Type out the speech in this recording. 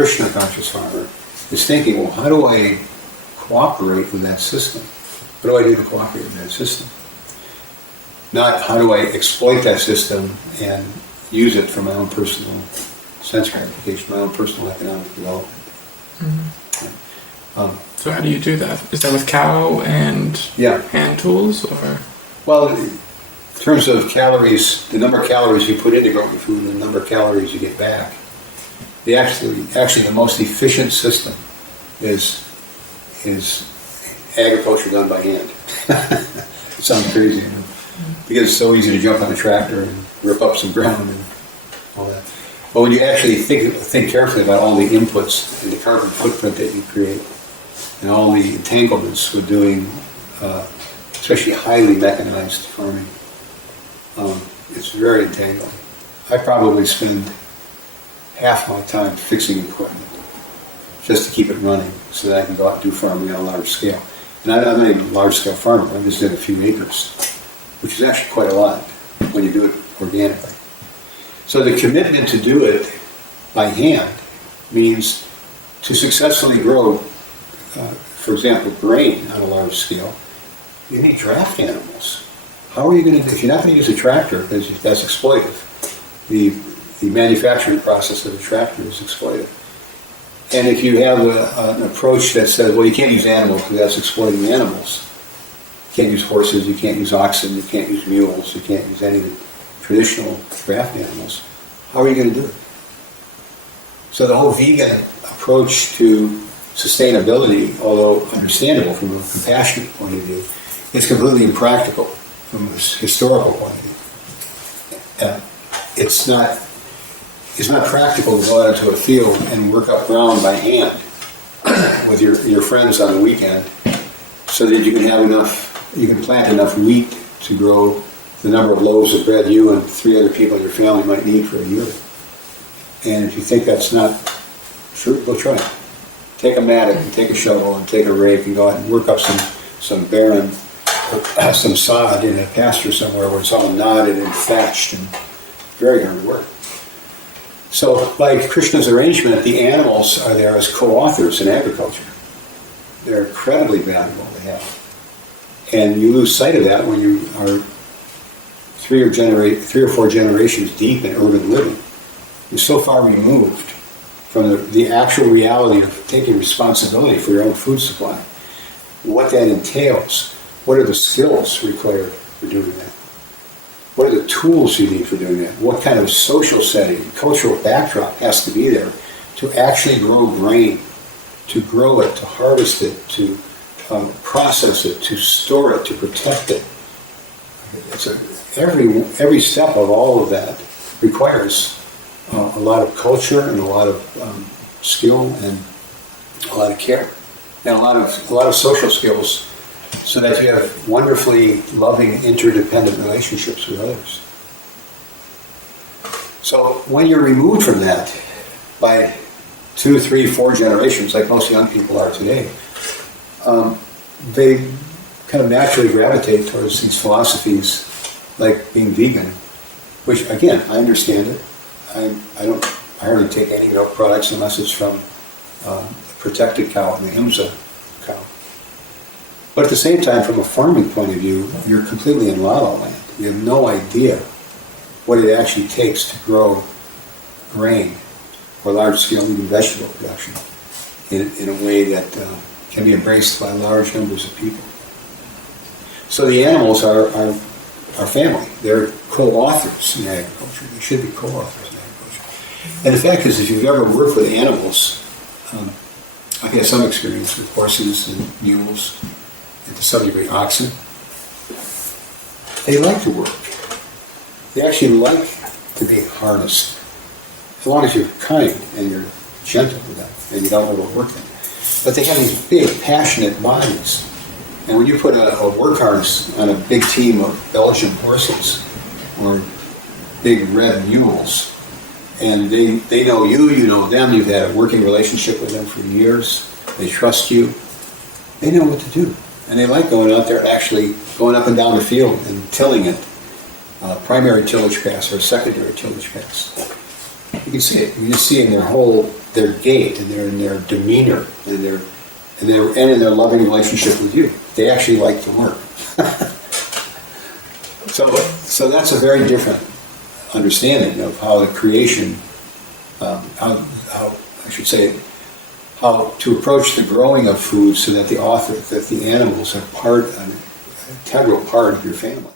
Krishna conscious farmer is thinking, well, how do I cooperate with that system? What do I do to cooperate with that system? Not how do I exploit that system and use it for my own personal sense gratification, my own personal economic development. Mm-hmm. So how do you do that? Is that with cow and hand tools, or? Well, in terms of calories, the number of calories you put into growing food and the number of calories you get back, actually the most efficient system is agriculture done by hand. It sounds crazy, because it's so easy to jump on a tractor and rip up some ground and all that. But when you actually think carefully about all the inputs and the carbon footprint that you create, and all the entanglements with doing, especially highly mechanized farming, it's very entangling. I probably spend half my time fixing equipment just to keep it running so that I can go out and do farming on a large scale. And I'm not even a large-scale farmer. I just did a few acres, which is actually quite a lot when you do it organically. So the commitment to do it by hand means to successfully grow, for example, grain on a large scale, you need draft animals. How are you going to, if you're not going to use a tractor, because that's exploitive, the manufacturing process of the tractor is exploitive. And if you have an approach that says, well, you can't use animals because that's exploiting animals. You can't use horses, you can't use oxen, you can't use mules, you can't use any of the traditional draft animals. How are you going to do it? So the whole vegan approach to sustainability, although understandable from a compassionate point of view, is completely impractical from a historical point of view. It's not practical to go out into a field and work up ground by hand with your friends on the weekend so that you can have enough, you can plant enough wheat to grow the number of loaves of bread you and 3 other people in your family might need for a year. And if you think that's not true, go try it. Take a mattock and take a shovel and take a rake and go out and work up some barren, some sod in a pasture somewhere where it's all knotted and thatched and very hard work. So by Krishna's arrangement, the animals are there as co-authors in agriculture. They're incredibly valuable to have. And you lose sight of that when you are 3 or 4 generations deep in urban living. You're so far removed from the actual reality of taking responsibility for your own food supply. What that entails. What are the skills required for doing that? What are the tools you need for doing that? What kind of social setting, cultural backdrop has to be there to actually grow grain, to grow it, to harvest it, to process it, to store it, to protect it? Every step of all of that requires a lot of culture and a lot of skill and a lot of care and a lot of social skills, so that you have wonderfully loving, interdependent relationships with others. So when you're removed from that by 2, 3, 4 generations, like most young people are today, they kind of naturally gravitate towards these philosophies like being vegan, which again, I understand it. I hardly take any milk products unless it's from a protected cow, the IMSA cow. But at the same time, from a farming point of view, you're completely in la-la land. You have no idea what it actually takes to grow grain or large-scale even vegetable production in a way that can be embraced by large numbers of people. So the animals are family. They're co-authors in agriculture. They should be co-authors in agriculture. And the fact is, if you've ever worked with animals, I've had some experience with horses and mules, and to some degree oxen. They like to work. They actually like to be harnessed, as long as you're kind and you're gentle with them and you don't overwork them. But they have these big, passionate bodies. And when you put a work harness on a big team of Belgian horses or big red mules, and they know you, you know them, you've had a working relationship with them for years, they trust you, they know what to do. And they like going out there, actually going up and down the field and tilling it, primary tillage pass or secondary tillage pass. You can see it. You just see in their gait and in their demeanor and in their loving relationship with you. They actually like to work. So that's a very different understanding of how the creation, how I should say, how to approach the growing of food so that the animals are an integral part of your family.